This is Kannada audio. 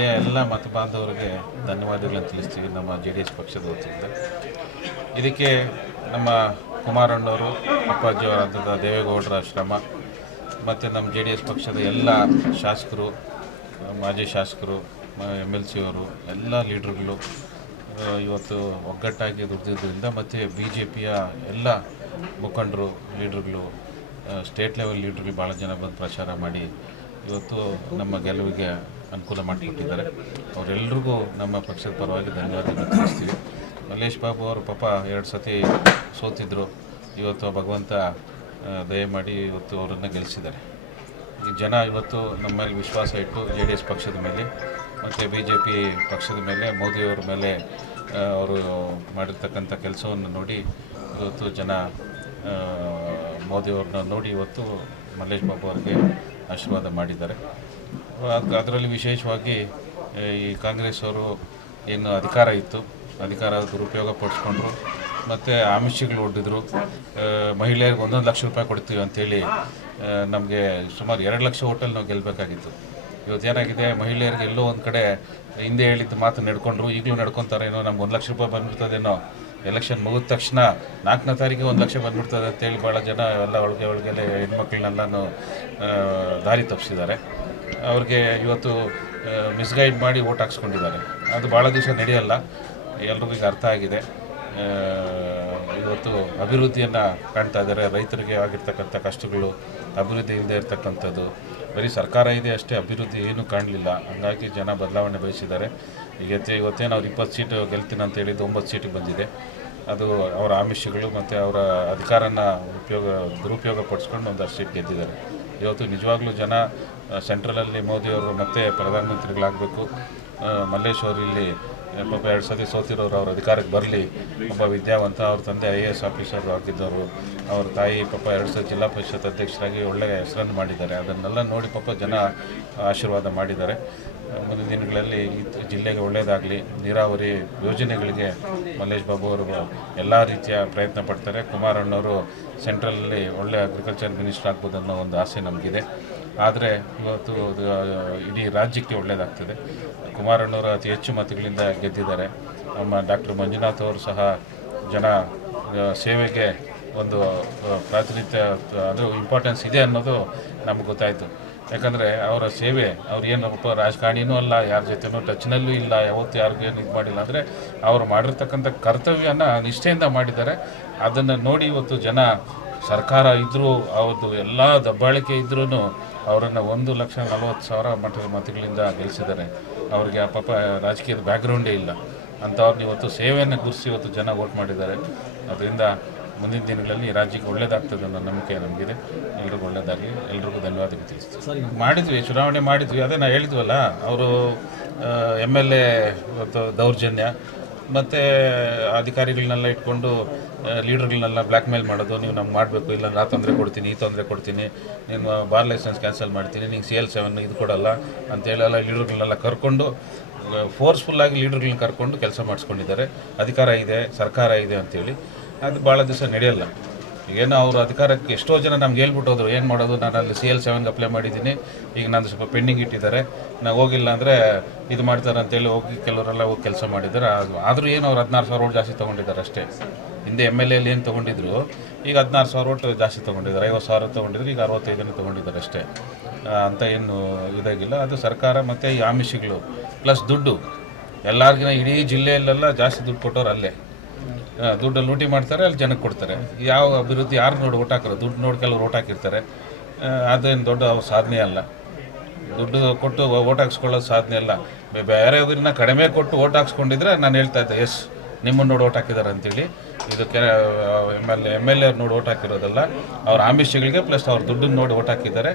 ಜಿಲ್ಲೆಯ ಎಲ್ಲ ಮತ ಬಾಂಧವರಿಗೆ ಧನ್ಯವಾದಗಳನ್ನು ತಿಳಿಸ್ತೀವಿ ನಮ್ಮ JDS ಪಕ್ಷದ ವತಿಯಿಂದ. ಇದಕ್ಕೆ ನಮ್ಮ ಕುಮಾರಣ್ಣವರು, ಅಪ್ಪಾಜಿಯವರಾದ ದೇವೇಗೌಡರ ಶ್ರಮ ಮತ್ತು ನಮ್ಮ JDS ಪಕ್ಷದ ಎಲ್ಲ ಶಾಸಕರು, ಮಾಜಿ ಶಾಸಕರು, MLC ಅವರು, ಎಲ್ಲ ಲೀಡ್ರುಗಳು ಇವತ್ತು ಒಗ್ಗಟ್ಟಾಗಿ ದುಡಿದಿದ್ದರಿಂದ ಮತ್ತು BJPಯ ಎಲ್ಲ ಮುಖಂಡರು, ಲೀಡ್ರುಗಳು, ಸ್ಟೇಟ್ ಲೆವೆಲ್ ಲೀಡ್ರುಗಳು ಭಾಳ ಜನ ಬಂದು ಪ್ರಚಾರ ಮಾಡಿ ಇವತ್ತು ನಮ್ಮ ಗೆಲುವಿಗೆ ಅನುಕೂಲ ಮಾಡಿಕೊಟ್ಟಿದ್ದಾರೆ. ಅವರೆಲ್ಲರಿಗೂ ನಮ್ಮ ಪಕ್ಷದ ಪರವಾಗಿ ಧನ್ಯವಾದಗಳು ತಿಳಿಸ್ತೀವಿ. ಮಲ್ಲೇಶ್ ಬಾಬು ಅವರು ಪಾಪ 2 ಸತಿ ಸೋತಿದ್ದರು. ಇವತ್ತು ಭಗವಂತ ದಯಮಾಡಿ ಇವತ್ತು ಅವರನ್ನು ಗೆಲ್ಲಿಸಿದ್ದಾರೆ. ಈ ಜನ ಇವತ್ತು ನಮ್ಮ ಮೇಲೆ ವಿಶ್ವಾಸ ಇಟ್ಟು JDS ಪಕ್ಷದ ಮೇಲೆ ಮತ್ತು BJP ಪಕ್ಷದ ಮೇಲೆ, ಮೋದಿಯವರ ಮೇಲೆ ಅವರು ಮಾಡಿರ್ತಕ್ಕಂಥ ಕೆಲಸವನ್ನು ನೋಡಿ ಇವತ್ತು ಜನ ಮೋದಿಯವ್ರನ್ನ ನೋಡಿ ಇವತ್ತು ಮಲ್ಲೇಶ್ ಬಾಬು ಅವರಿಗೆ ಆಶೀರ್ವಾದ ಮಾಡಿದ್ದಾರೆ. ಅದರಲ್ಲಿ ವಿಶೇಷವಾಗಿ ಈ ಕಾಂಗ್ರೆಸ್ ಅವರು ಏನು ಅಧಿಕಾರ ಇತ್ತು, ಅಧಿಕಾರ ದುರುಪಯೋಗ ಪಡಿಸ್ಕೊಂಡ್ರು ಮತ್ತು ಆಮಿಷಗಳು ಒಡ್ಡಿದ್ರು. ಮಹಿಳೆಯರಿಗೆ 1 ಲಕ್ಷ ರೂಪಾಯಿ ಕೊಡ್ತೀವಿ ಅಂಥೇಳಿ ನಮಗೆ ಸುಮಾರು 2 ಲಕ್ಷ ಓಟಲ್ಲಿ ನಾವು ಗೆಲ್ಲಬೇಕಾಗಿತ್ತು. ಇವತ್ತೇನಾಗಿದೆ, ಮಹಿಳೆಯರಿಗೆ ಎಲ್ಲೋ ಒಂದು ಕಡೆ ಹಿಂದೆ ಹೇಳಿದ್ದು ಮಾತು ನಡ್ಕೊಂಡ್ರು, ಈಗಲೂ ನಡ್ಕೊತಾರೇನೋ, ನಮ್ಗೆ 1 ಲಕ್ಷ ರೂಪಾಯಿ ಬಂದ್ಬಿಡ್ತದೇನೋ, ಎಲೆಕ್ಷನ್ ಮುಗಿದ ತಕ್ಷಣ 4ನೇ ತಾರೀಕಿಗೆ 1 ಲಕ್ಷ ಬಂದ್ಬಿಡ್ತದೆ ಅಂತೇಳಿ ಭಾಳ ಜನ ಎಲ್ಲ ಒಳಗೆಲೆ ಹೆಣ್ಮಕ್ಳನ್ನೆಲ್ಲನೂ ದಾರಿ ತಪ್ಪಿಸಿದ್ದಾರೆ. ಅವ್ರಿಗೆ ಇವತ್ತು ಮಿಸ್ಗೈಡ್ ಮಾಡಿ ಓಟ್ ಹಾಕ್ಸ್ಕೊಂಡಿದ್ದಾರೆ. ಅದು ಭಾಳ ದಿವಸ ನಡೆಯಲ್ಲ, ಎಲ್ರಿಗೂ ಈಗ ಅರ್ಥ ಆಗಿದೆ. ಇವತ್ತು ಅಭಿವೃದ್ಧಿಯನ್ನು ಕಾಣ್ತಾ ಇದ್ದಾರೆ. ರೈತರಿಗೆ ಆಗಿರ್ತಕ್ಕಂಥ ಕಷ್ಟಗಳು, ಅಭಿವೃದ್ಧಿ ಇಲ್ಲದೆ ಇರ್ತಕ್ಕಂಥದ್ದು, ಬರೀ ಸರ್ಕಾರ ಇದೆ ಅಷ್ಟೇ, ಅಭಿವೃದ್ಧಿ ಏನೂ ಕಾಣಲಿಲ್ಲ. ಹಾಗಾಗಿ ಜನ ಬದಲಾವಣೆ ಬಯಸಿದ್ದಾರೆ. ಇವತ್ತೇನು ಅವ್ರು 20 ಸೀಟು ಗೆಲ್ತೀನಿ ಅಂತ ಹೇಳಿದ್ದು 9 ಸೀಟಿಗೆ ಬಂದಿದೆ. ಅದು ಅವರ ಆಮಿಷಗಳು ಮತ್ತು ಅವರ ಅಧಿಕಾರನ ದುರುಪಯೋಗ ಪಡಿಸ್ಕೊಂಡು 1 ಸೀಟ್ ಗೆದ್ದಿದ್ದಾರೆ. ಇವತ್ತು ನಿಜವಾಗ್ಲೂ ಜನ ಸೆಂಟ್ರಲಲ್ಲಿ ಮೋದಿಯವರು ಮತ್ತೆ ಪ್ರಧಾನಮಂತ್ರಿಗಳಾಗಬೇಕು, ಮಲ್ಲೇಶ್ ಅವರು ಇಲ್ಲಿ ಪಾಪ 2 ಸತಿ ಸೋತಿರೋರು ಅವ್ರ ಅಧಿಕಾರಕ್ಕೆ ಬರಲಿ, ಒಬ್ಬ ವಿದ್ಯಾವಂತ, ಅವ್ರ ತಂದೆ IAS ಆಫೀಸರ್ ಆಗಿದ್ದವರು, ಅವ್ರ ತಾಯಿ ಪಾಪ 2 ಸತಿ ಜಿಲ್ಲಾ ಪರಿಷತ್ ಅಧ್ಯಕ್ಷರಾಗಿ ಒಳ್ಳೆಯ ಹೆಸರನ್ನು ಮಾಡಿದ್ದಾರೆ. ಅದನ್ನೆಲ್ಲ ನೋಡಿ ಪಾಪ ಜನ ಆಶೀರ್ವಾದ ಮಾಡಿದ್ದಾರೆ. ಮುಂದಿನ ದಿನಗಳಲ್ಲಿ ಈ ಜಿಲ್ಲೆಗೆ ಒಳ್ಳೆಯದಾಗಲಿ, ನೀರಾವರಿ ಯೋಜನೆಗಳಿಗೆ ಮಲ್ಲೇಶ್ ಬಾಬು ಅವರು ಎಲ್ಲ ರೀತಿಯ ಪ್ರಯತ್ನ ಪಡ್ತಾರೆ. ಕುಮಾರಣ್ಣವರು ಸೆಂಟ್ರಲಲ್ಲಿ ಒಳ್ಳೆಯ ಅಗ್ರಿಕಲ್ಚರ್ ಮಿನಿಸ್ಟರ್ ಆಗ್ಬೋದು ಅನ್ನೋ ಒಂದು ಆಸೆ ನಮಗಿದೆ. ಆದರೆ ಇವತ್ತು ಇಡೀ ರಾಜ್ಯಕ್ಕೆ ಒಳ್ಳೆಯದಾಗ್ತದೆ. ಕುಮಾರಣ್ಣವರು ಅತಿ ಹೆಚ್ಚು ಮತಗಳಿಂದ ಗೆದ್ದಿದ್ದಾರೆ. ನಮ್ಮ ಡಾಕ್ಟರ್ ಮಂಜುನಾಥ್ ಅವರು ಸಹ ಜನ ಸೇವೆಗೆ ಒಂದು ಪ್ರಾತಿನಿಧ್ಯ, ಅದು ಇಂಪಾರ್ಟೆನ್ಸ್ ಇದೆ ಅನ್ನೋದು ನಮಗೆ ಗೊತ್ತಾಯಿತು. ಯಾಕಂದರೆ ಅವರ ಸೇವೆ, ಅವ್ರು ಏನು ಒಬ್ಬ ರಾಜಕಾರಣಿನೂ ಅಲ್ಲ, ಯಾರ ಜೊತೆನೂ ಟಚ್ನಲ್ಲೂ ಇಲ್ಲ, ಯಾವತ್ತೂ ಯಾರಿಗೇನು ಇದು ಮಾಡಿಲ್ಲ. ಅಂದರೆ ಅವರು ಮಾಡಿರ್ತಕ್ಕಂಥ ಕರ್ತವ್ಯನ ನಿಷ್ಠೆಯಿಂದ ಮಾಡಿದ್ದಾರೆ. ಅದನ್ನು ನೋಡಿ ಇವತ್ತು ಜನ, ಸರ್ಕಾರ ಇದ್ದರೂ ಅವ್ರದ್ದು ಎಲ್ಲ ದಬ್ಬಾಳಿಕೆ ಇದ್ರೂ ಅವರನ್ನು 1,40,000 ಮತಗಳಿಂದ ಗೆಲ್ಲಿಸಿದ್ದಾರೆ. ಅವ್ರಿಗೆ ಪಾಪ ರಾಜಕೀಯದ ಬ್ಯಾಕ್ಗ್ರೌಂಡೇ ಇಲ್ಲ ಅಂಥವ್ರನ್ನ ಇವತ್ತು ಸೇವೆಯನ್ನು ಗುರುತಿಸಿ ಇವತ್ತು ಜನ ವೋಟ್ ಮಾಡಿದ್ದಾರೆ. ಅದರಿಂದ ಮುಂದಿನ ದಿನಗಳಲ್ಲಿ ರಾಜ್ಯಕ್ಕೆ ಒಳ್ಳೇದಾಗ್ತದೆ ಅನ್ನೋ ನಂಬಿಕೆ ನಮಗಿದೆ. ಎಲ್ರಿಗೂ ಒಳ್ಳೇದಾಗಲಿ, ಎಲ್ರಿಗೂ ಧನ್ಯವಾದಗಳು ತಿಳಿಸ್ತೀವಿ. ಸರ್, ಮಾಡಿದ್ವಿ, ಚುನಾವಣೆ ಮಾಡಿದ್ವಿ, ಅದೇ ನಾವು ಹೇಳಿದ್ವಲ್ಲ, ಅವರು MLA ಇವತ್ತು ದೌರ್ಜನ್ಯ ಮತ್ತು ಅಧಿಕಾರಿಗಳನ್ನೆಲ್ಲ ಇಟ್ಕೊಂಡು ಲೀಡರ್ಗಳನ್ನೆಲ್ಲ ಬ್ಲ್ಯಾಕ್ ಮೇಲ್ ಮಾಡೋದು, ನೀವು ನಮ್ಗೆ ಮಾಡಬೇಕು, ಇಲ್ಲ ನಾ ತೊಂದರೆ ಕೊಡ್ತೀನಿ, ಈ ತೊಂದರೆ ಕೊಡ್ತೀನಿ, ನಿಮ್ಮ ಬಾರ್ ಲೈಸೆನ್ಸ್ ಕ್ಯಾನ್ಸಲ್ ಮಾಡ್ತೀನಿ, ನಿಂಗೆ CL7 ಇದು ಕೊಡಲ್ಲ ಅಂತೇಳಿ ಎಲ್ಲ ಲೀಡರ್ಗಳನ್ನೆಲ್ಲ ಕರ್ಕೊಂಡು ಫೋರ್ಸ್ಫುಲ್ಲಾಗಿ ಲೀಡರ್ಗಳನ್ನ ಕರ್ಕೊಂಡು ಕೆಲಸ ಮಾಡಿಸ್ಕೊಂಡಿದ್ದಾರೆ. ಅಧಿಕಾರ ಇದೆ, ಸರ್ಕಾರ ಇದೆ ಅಂಥೇಳಿ. ಅದು ಭಾಳ ದಿವಸ ನಡೆಯಲ್ಲ. ಈಗೇನೋ ಅವರು ಅಧಿಕಾರಕ್ಕೆ ಎಷ್ಟೋ ಜನ ನಮ್ಗೆ ಹೇಳ್ಬಿಟ್ಟು ಹೋದ್ರು, ಏನು ಮಾಡೋದು, ನಾನು ಅಲ್ಲಿ CL7 ಅಪ್ಲೈ ಮಾಡಿದ್ದೀನಿ, ಈಗ ನಾನು ಸ್ವಲ್ಪ ಪೆಂಡಿಂಗ್ ಇಟ್ಟಿದ್ದಾರೆ, ನಾವು ಹೋಗಿಲ್ಲ ಅಂದರೆ ಇದು ಮಾಡ್ತಾರೆ ಅಂತೇಳಿ ಹೋಗಿ ಕೆಲವರೆಲ್ಲ ಹೋಗಿ ಕೆಲಸ ಮಾಡಿದ್ದಾರೆ. ಆದರೂ ಏನು ಅವ್ರು 16,000 ಓಟ್ ಜಾಸ್ತಿ ತೊಗೊಂಡಿದ್ದಾರೆ ಅಷ್ಟೇ. ಹಿಂದೆ MLA ಏನು ತೊಗೊಂಡಿದ್ರು, ಈಗ 16,000 ಓಟ್ ಜಾಸ್ತಿ ತೊಗೊಂಡಿದ್ದಾರೆ. 50,000 ತೊಗೊಂಡಿದ್ರು, ಈಗ 65 ತೊಗೊಂಡಿದ್ದಾರೆ ಅಷ್ಟೇ. ಅಂತ ಏನು ಇದಾಗಿಲ್ಲ. ಅದು ಸರ್ಕಾರ ಮತ್ತು ಈ ಆಮಿಷಗಳು ಪ್ಲಸ್ ದುಡ್ಡು, ಎಲ್ಲರಿಗಿನ ಇಡೀ ಜಿಲ್ಲೆಯಲ್ಲೆಲ್ಲ ಜಾಸ್ತಿ ದುಡ್ಡು ಕೊಟ್ಟವ್ರು ಅಲ್ಲೇ. ದುಡ್ಡು ಲೂಟಿ ಮಾಡ್ತಾರೆ, ಅಲ್ಲಿ ಜನಕ್ಕೆ ಕೊಡ್ತಾರೆ. ಯಾವ ಅಭಿವೃದ್ಧಿ ಯಾರು ನೋಡಿ ಓಟ್ ಹಾಕೋರು, ದುಡ್ಡು ನೋಡಿ ಕೆಲವರು ಓಟ್ ಹಾಕಿರ್ತಾರೆ. ಅದೇನು ದೊಡ್ಡ ಸಾಧನೆ ಅಲ್ಲ. ದುಡ್ಡು ಕೊಟ್ಟು ಓಟ್ ಹಾಕ್ಸ್ಕೊಳ್ಳೋದು ಸಾಧನೆ ಅಲ್ಲ. ಬೇರೆಯವ್ರನ್ನ ಕಡಿಮೆ ಕೊಟ್ಟು ಓಟ್ ಹಾಕ್ಸ್ಕೊಂಡಿದ್ರೆ ನಾನು ಹೇಳ್ತಾ ಇದ್ದೆ, ಎಸ್ ನಿಮ್ಮನ್ನು ನೋಡಿ ಓಟ್ ಹಾಕಿದ್ದಾರೆ ಅಂತೇಳಿ. ಇದು MLA ನೋಡಿ ಓಟ್ ಹಾಕಿರೋದಲ್ಲ, ಅವ್ರ ಆಮಿಷಗಳಿಗೆ ಪ್ಲಸ್ ಅವ್ರ ದುಡ್ಡನ್ನು ನೋಡಿ ಓಟ್ ಹಾಕಿದ್ದಾರೆ.